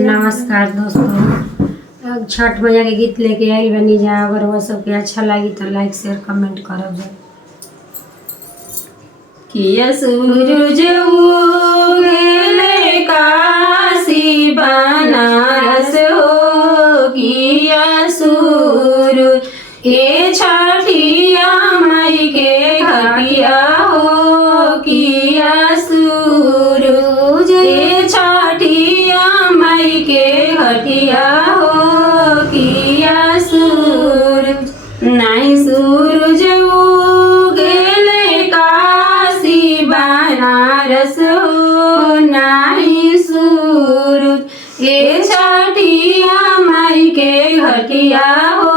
नमस्कार दोस्तों, छठ मैया के गीत लेके आइल बनी जा। अगर वह सबके अच्छा लगी तो लाइक शेयर कमेंट करब जा। किया सूरज उगले काशी बनारस हो, किया सूरज ए छठिया मई के घटिया हो, किया सूरज ए छठिया मई के घटिया हो, किया सूरज नहीं सूरज उगले काशी बनारस हो, नहीं सूरज ए छठिया मई के घटिया हो,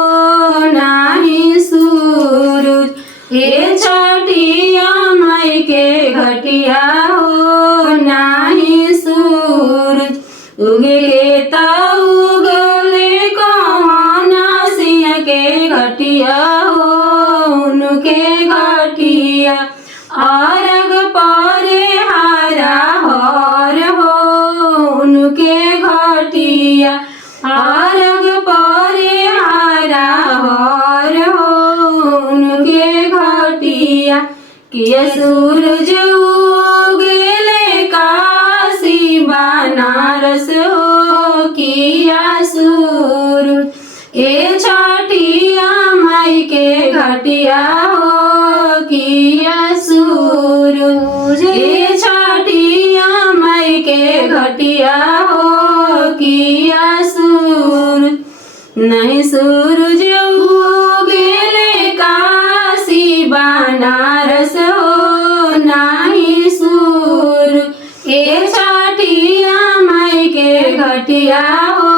नहीं सूरज ए छठिया मई के घटिया हो, नहीं सूरज उगे ता उगले कौना सिंह के घटिया हो, उनके घटिया आरग पारे हारा हर हो, उनके घटिया आरग पारे हारा हर हो, उनके घटिया किया सूरज उगले काशी बनारस हो, किया सूरज ए छठिया मई के घटिया हो, किया सूरज ए छठिया मई के घटिया हो, किया सूरज नहीं सूरज उगले काशी बनारस हो, नहीं सूरज ए छठिया मई के घटिया हो,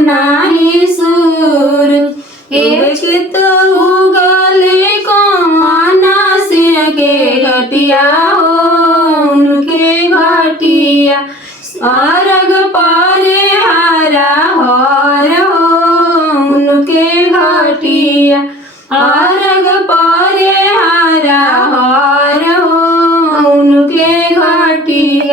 नहीं सूरज एक तो उगले कौना सिंह के घटिया हो, उनके घटिया अरग पारे हारा हर हो, उनके घटिया अरग पारे हारा हर हो, उनके घटिया।